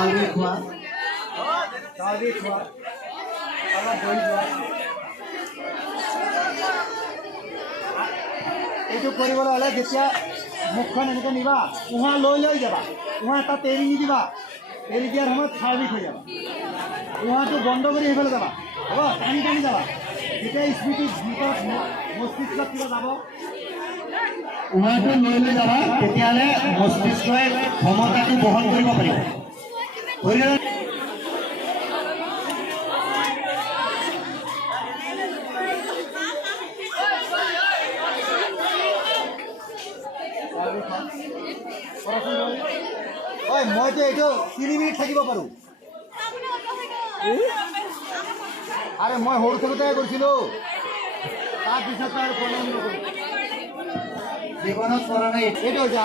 চাউলি খোৱা অলপ বহি যোৱা এইটো কৰিবলৈ হ'লে যেতিয়া মুখখন এনেকৈ নিবা উহা লৈ যাবা উহা তাত এৰি নিদিবা এৰি দিয়াৰ সময়ত স্বাভাৱিক হৈ যাবা উহাটো বন্ধ কৰি সেইফালে যাবা হ'ব টানি যাবা যেতিয়া স্মৃতি ভিতৰত মস্তিষ্কত কিবা যাব উহাটো লৈ যাবা তেতিয়াহ'লে মস্তিষ্কই ক্ষমতাটো বহন কৰিব পাৰিব হয় মইতো এইটো 3 মিনিট থাকিব পাৰোঁ আৰে মই সৰু থাকোঁতে কৰিছিলোঁ তাৰপিছত আৰু প্ৰণাম নকৰোঁ জীৱনত কৰা নাই এইটো হৈছে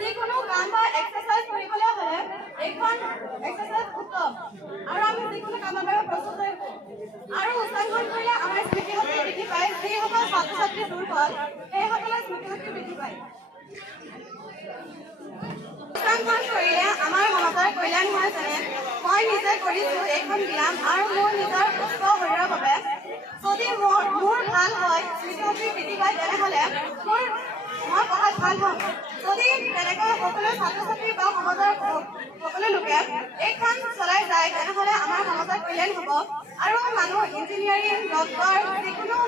যিকোনো কাম বা এক্সাৰচাইজ কৰিবলৈ হ'লে এইখন এক্সাৰচাইজ উত্তম আৰু আমি যিকোনো কামৰ বাবে প্ৰস্তুত হৈ আৰু উচ্চাংকন কৰিলে আমাৰ স্মৃতিশক্তি বৃদ্ধি পায় যিসকল ছাত্ৰ ছাত্ৰী দুৰ্বল সেইসকলৰ স্মৃতিশক্তি বৃদ্ধি পায় উচ্চাংকন কৰিলে আমাৰ সমাজৰ কল্যাণ হয় যেনে মই নিজে কৰিছোঁ এইখন ব্যায়াম আৰু মোৰ নিজৰ সুস্থ শৰীৰৰ বাবে যদি মোৰ ভাল হয় স্মৃতিশক্তি বৃদ্ধি পায় তেনেহ'লে মই পঢ়াত ভাল হ'ম যদি তেনেকৈ সকলো ছাত্ৰ ছাত্ৰী বা সমাজৰ সকলো লোকে এইখন চলাই যায় তেনেহ'লে আমাৰ সমাজৰ কল্যাণ হ'ব আৰু মানুহ ইঞ্জিনিয়াৰিং ডক্তৰ যিকোনো